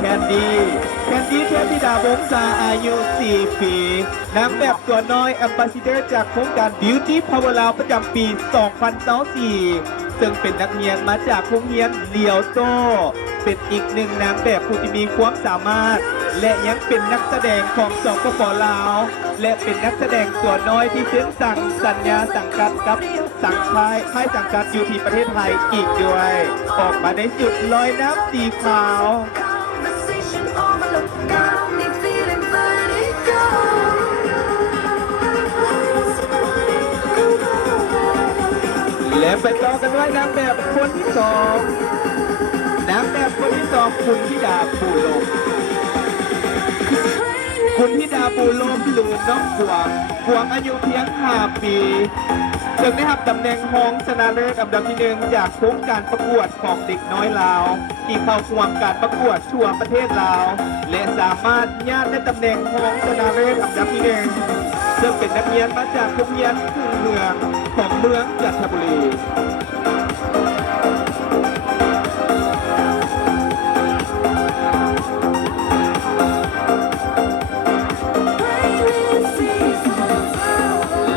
แคนดี้เทพธิดาวงศาอายุ 4 ปีนางแบบตัวน้อยแอมบาสเดอร์จากโครงการ Beauty Power ลาวประจำปี 2024 ซึ่งเป็นนักเรียนมาจากโรงเรียนเลียวโตเป็นอีกหนึ่งนางแบบผู้ที่มีความสามารถ และยังเป็นนักแสดงของสปป.ลาวและเป็นนักแสดงตัวน้อยที่เซ็นสัญญาสังกัดกับค่ายสังกัดอยู่ที่ประเทศไทยอีกด้วยออกมาในจุดลอยน้ำสีขาวและไปต่อกันด้วยนางแบบคนที่สองนางแบบคนที่สองคุณธิดาปูลมคุณธิดาปูลมหรือน้องกวางอายุเพียง 5 ปีซึ่งได้รับตำแหน่งรองชนะเลิศอันดับที่ 1จากโครงการประกวดของเด็กน้อยลาวที่เข้าร่วมการประกวดทั่วประเทศลาวและสามารถย่าได้ตำแหน่งรองชนะเลิศอันดับที่ 1ซึ่งเป็นนักเรียนมาจากโรงเรียนพื้นเมืองของเมืองจันทบุรี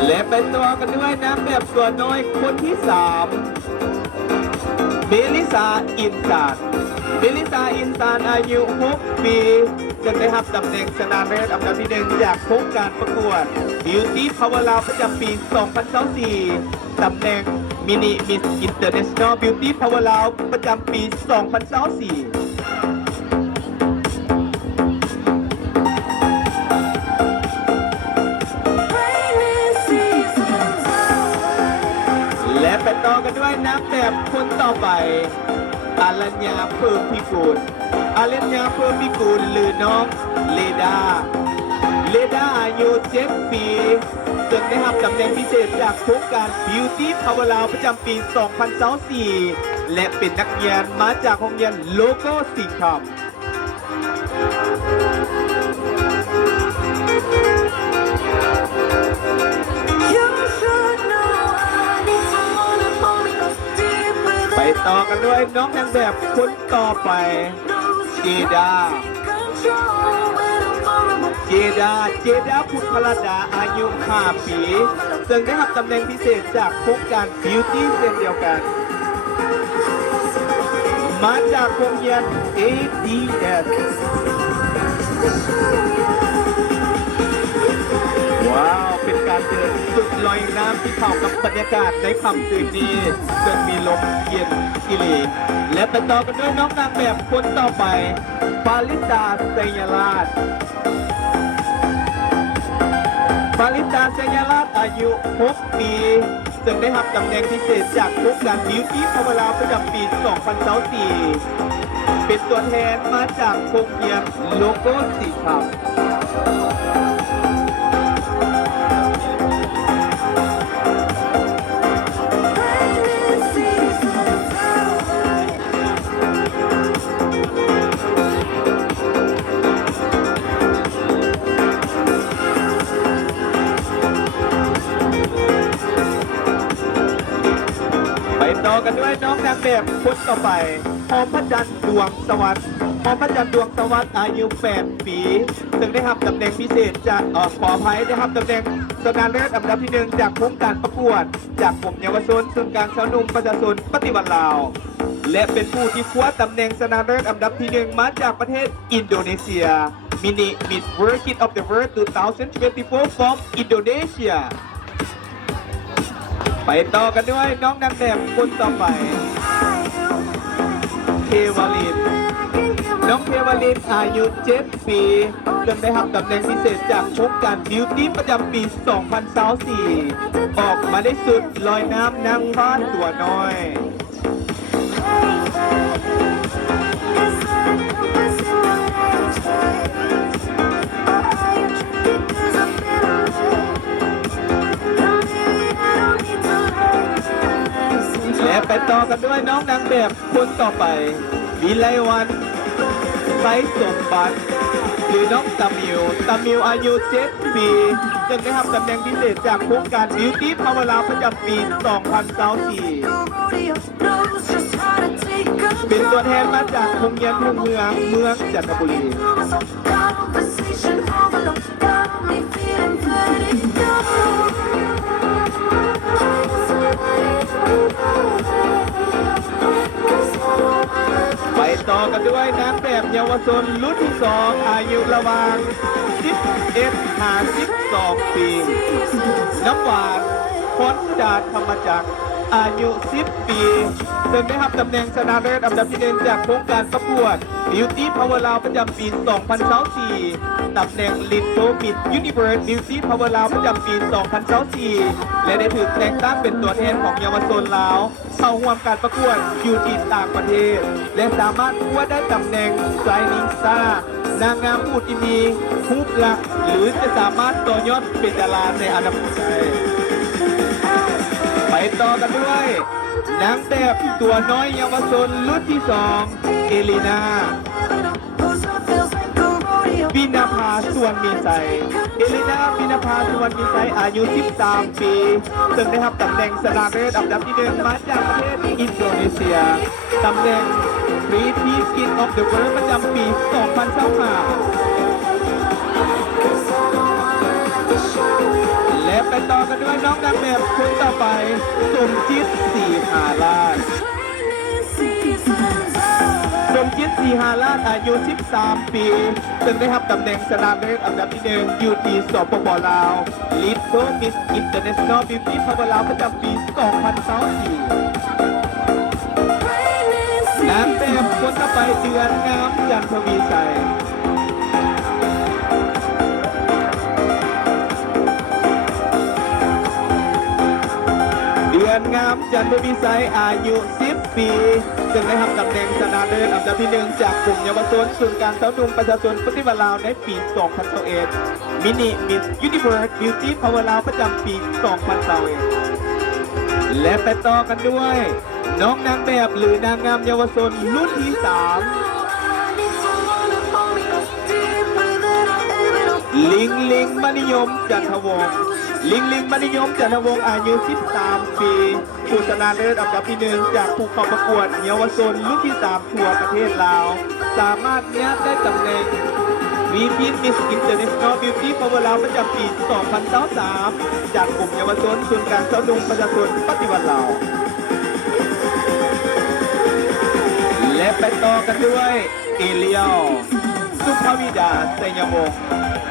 และไปต่อกันด้วยนางแบบตัวน้อยคนที่ 3เบลิซาอินซานอายุ 6 ปีจึงได้รับตำแหน่งชนะเลิศอันดับที่ 1จากโครงการประกวด Beauty Power ลาวประจำปี 2024 ตำแหน่งมินิมิสอินเตอร์เนชั่นแนล Beauty Power ลาวประจำปี 2024และไปต่อกันด้วยนางแบบคนต่อไปอรัญญาเพิ่มพิกูลหรือน้องเลดาอายุ 7 ปีจนได้รับตำแหน่งพิเศษจากโครงการ Beauty Power ลาวประจำปี 2024 และเป็นนักเรียนมาจากโรงเรียนโลโก้สิงห์คำไปต่อกันด้วยน้องนางแบบคนต่อไปเจดาพุทธลดาอายุ 5 ปีซึ่งได้รับตำแหน่งพิเศษจากโครงการ Beauty เช่นเดียวกันมาจากโรงเรียน ADS ว้าว เป็นการเดินสุดลอยน้ำที่เข้ากับบรรยากาศในค่ำคืนนี้ซึ่งมีลมเย็นกิเลสและไปต่อกันด้วยน้องนางแบบคนต่อไปปาริตาเซยราชอายุ 6 ปีซึ่งได้รับตำแหน่งพิเศษจากโครงการ Beauty Power ลาวประจำปี 2024 เป็นตัวแทนมาจากโรงเรียนโลโก้สีขาวต่อกันด้วยน้องนางแบบคนต่อไปหอมพระจันทร์ดวงสวัสดิ์อายุ 8 ปีซึ่งได้รับตำแหน่งพิเศษจากขออภัยได้รับตำแหน่งชนะเลิศอันดับที่ 1จากโครงการประกวดจากกลุ่มเยาวชนศูนย์การสาวหนุ่มประชาชนปฏิวัติลาวและเป็นผู้ที่คว้าตำแหน่งชนะเลิศอันดับที่ 1มาจากประเทศอินโดนีเซียมินิมิส World of the World 2024 from Indonesiaไปต่อกันด้วยน้องนางแบบคนต่อไปน้องเทวลินอายุ 7 ปีจนได้รับตำแหน่งพิเศษจากโครงการ Beauty ประจำปี 2024 ออกมาได้สุดลอยน้ำนางฟ้าตัวน้อยและไปต่อกันด้วยน้องนางแบบคนต่อไปวิไลวรรณไซสมบัติหรือน้องตามิวอายุ 7 ปีจึงได้รับตำแหน่งพิเศษจากโครงการ Beauty Power ลาวประจำปี 2024 เป็นตัวแทนมาจากโรงเรียนทุ่งเมืองจันทบุรีไปต่อกันด้วยนางแบบเยาวชนรุ่นที่ 2อายุระหว่าง11-12 ปีน้ำหวานพ้นจากธรรมจักรอายุ10 ปีซึ่งได้รับตำแหน่งชนะเลิศอันดับที่ 1จากโครงการประกวด Beauty Power Lao ประจำปี 2024ตำแหน่ง Little Miss Universe Beauty Power Lao ประจำปี 2024และได้ถูกแต่งตั้งเป็นตัวแทนของเยาวชนลาวเข้าร่วมการประกวดอยู่ที่ต่างประเทศและสามารถคว้าได้ตำแหน่ง Shining Star นางงามผู้ที่มีรูปลักษณ์หรือจะสามารถต่อยอดเป็นดาราในอนาคตได้ไปต่อกันด้วยนางแบบตัวน้อยเยาวชนรุ่นที่ 2เอลินาบินาภาส่วนมีใสเอลินาบินาภาส่วนมีใสอายุ13 ปีซึ่งได้รับตำแหน่งชนะเลิศอันดับที่ 1มาจากประเทศอินโดนีเซียตำแหน่ง Pretty Skin of the World ประจำปี 2025และไปต่อกันด้วยน้องนางแบบคนต่อไปสมจิตศรีหาราชสมจิตศรีหาราชอายุ13 ปีซึ่งได้รับตำแหน่งชนะเลิศอันดับที่ 1อยู่ที่สปป.ลาว Little Miss International Beauty Power Lao ประจำปี 2024นางแบบคนต่อไปเดือนงามจันทวีไสเดือนงามจันทวิสัยอายุ10 ปีซึ่งได้รับตำแหน่งชนะเลิศอันดับที่ 1จากกลุ่มเยาวชนศูนย์การสาวนุ่มประชาชนปฏิบัติลาวในปี 2021มินิมิสยูนิเวิร์สบิวตี้พาวเวอร์ลาวประจำปี 2021และไปต่อกันด้วยน้องนางแบบหรือนางงามเยาวชนรุ่นที่ 3ลิงลิงมณิยมจันทวงศ์ลิงลิงมณิยมจันทวงศ์อายุ13 ปีผู้ชนะเลิศอันดับที่ 1จากผู้เข้าประกวดเยาวชนรุ่นที่ 3ทั่วประเทศลาวสามารถยัดได้ตำแหน่ง VP Miss International Beauty Power Lao ประจำปี 2023จากกลุ่มเยาวชนศูนย์การสาวนุ่มประชาชนปฏิวัติลาวและไปต่อกันด้วยเอเลียวสุภวิดาไสยวงศ์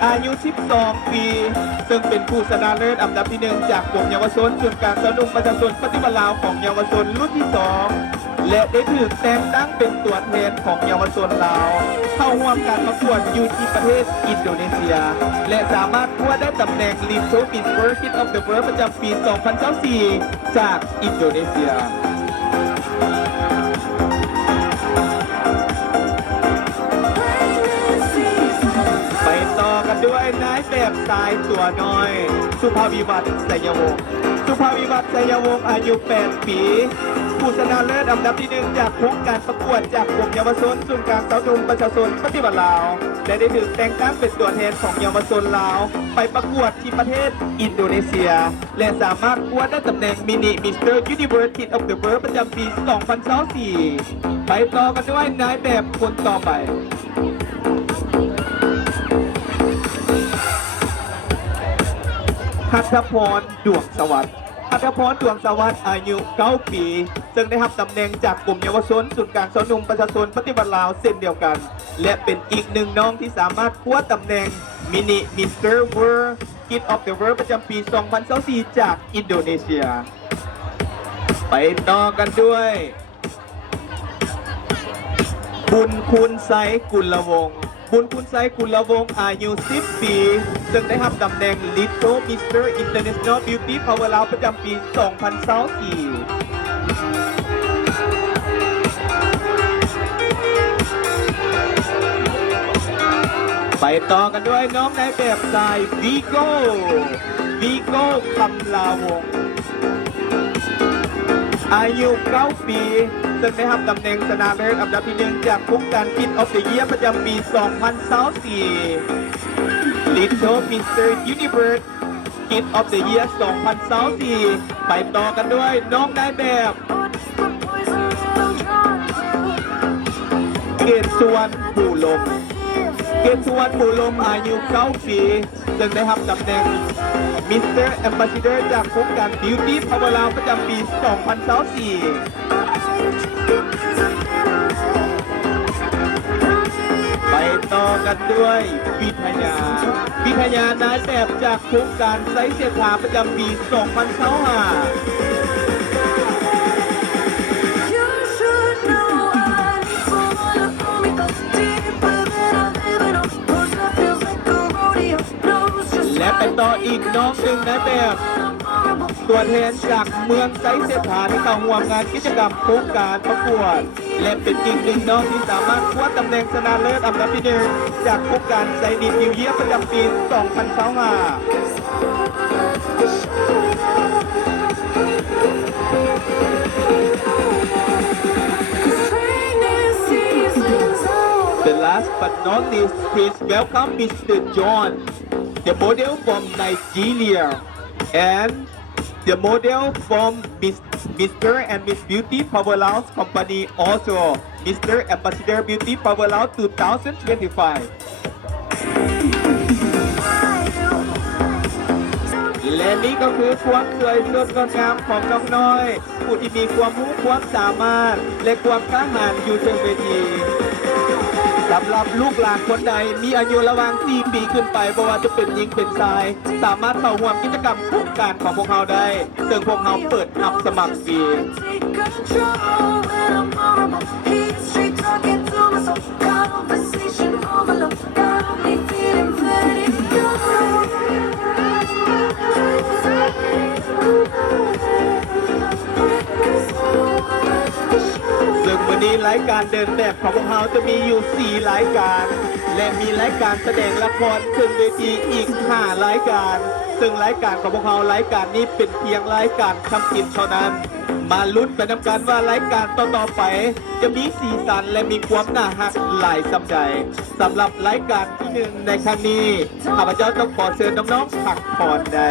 อายุ12 ปีซึ่งเป็นผู้ชนะเลิศอันดับที่ 1จากกลุ่มเยาวชนส่วนกลางสนุกประชาชนปฏิบัติลาวของเยาวชนรุ่นที่ 2และได้ถูกแต่งตั้งเป็นตัวแทนของเยาวชนลาวเข้าร่วมการประกวดอยู่ที่ประเทศอินโดนีเซียและสามารถคว้าได้ตำแหน่ง Little Miss World Kid of the World ประจำปี 2024จากอินโดนีเซียด้วยนายแบบชายตัวน้อยสุภาวิวัฒน์ไสยวงศ์สุภาวิวัฒน์ไสยวงศ์อายุ8 ปีผู้ชนะเลิศอันดับที่ 1จากโครงการประกวดจากกลุ่มเยาวชนศูนย์กลางสาวนุ่มประชาชนปฏิบัติลาวและได้ถูกแต่งตั้งเป็นตัวแทนของเยาวชนลาวไปประกวดที่ประเทศอินโดนีเซียและสามารถคว้าได้ตำแหน่งมินิมิสเตอร์ยูนิเวิร์ส Kid of the World ประจำปี 2024ไปต่อกันด้วยนายแบบคนต่อไปหัตถพรดวงสวัสดิ์หัตถพรดวงสวัสดิ์อายุ9 ปีซึ่งได้รับตำแหน่งจากกลุ่มเยาวชนศูนย์การสาวนุ่มประชาชนปฏิบัติลาวเช่นเดียวกันและเป็นอีกหนึ่งน้องที่สามารถคว้าตำแหน่งมินิมิสเตอร์เวิลด์ Kid of the World ประจำปี 2024จากอินโดนีเซียไปต่อกันด้วยบุญคุณไซกุลวงศ์บุญคุณไซกุลวงศ์อายุ10 ปีซึ่งได้รับตำแหน่ง Little Mr. International Beauty Power Lao ประจำปี 2024ไปต่อกันด้วยน้องนายแบบชายวีโก้คำลาวงศ์อายุ9 ปีซึ่งได้รับตำแหน่งชนะเลิศอันดับที่ 1จากโครงการ Kid of the Year ประจำปี 2024 Little Mr. Universe Kid of the Year 2024ไปต่อกันด้วยน้องนายแบบ เกตสุวรรณหมู่ลมเกตสุวรรณหมู่ลมอายุ9 ปีซึ่งได้รับตำแหน่งมิสเตอร์แอมบาสเดอร์จากโครงการ Beauty Power ลาวประจำปี 2024 ไปต่อกันด้วยวิทยานายแบบจากโครงการไซส์เสียขาประจำปี 2025 และไปต่ออีกน้องหนึ่งนายแบบตัวแทนจากเมืองไซส์เสียขาที่เข้าร่วมงานกิจกรรมโครงการประกวดและเป็นอีกหนึ่งน้องที่สามารถคว้าตำแหน่งชนะเลิศอันดับที่ 1จากโครงการไซนิดนิวเยียร์ประจำปี 2025The last but not least, please welcome Mr. John, the model from Nigeria, and the model from Mr. and Miss Beauty Power Laos Company, also Mr. Ambassador Beauty Power Laos 2025. และนี่ก็คือความสวยสดงดงามของน้องน้อย ผู้ที่มีความรู้ความสามารถ และความกล้าหาญอยู่เชิงเวทีสำหรับลูกหลานคนใดมีอายุระหว่าง 4 ปีขึ้นไปเพราะว่าจะเป็นหญิงเป็นชาย สามารถเข้าร่วมกิจกรรมโครงการของพวกเขาได้ซึ่งพวกเขาเปิดรับสมัครฟรี ซึ่งวันนี้รายการเดินแบบของพวกเขาจะมีอยู่ 4 รายการ และมีรายการแสดงละครขึ้นเวทีอีก 5 รายการ ซึ่งรายการของพวกเขารายการนี้เป็นเพียงรายการทำกินเท่านั้น มาลุ้นไปนำกันว่ารายการต่อๆไป จะมีสีสันและมีความน่าฮักหลายสำใจสำหรับรายการที่ 1ในครั้งนี้ข้าพเจ้าต้องขอเชิญน้องๆพักผ่อนได้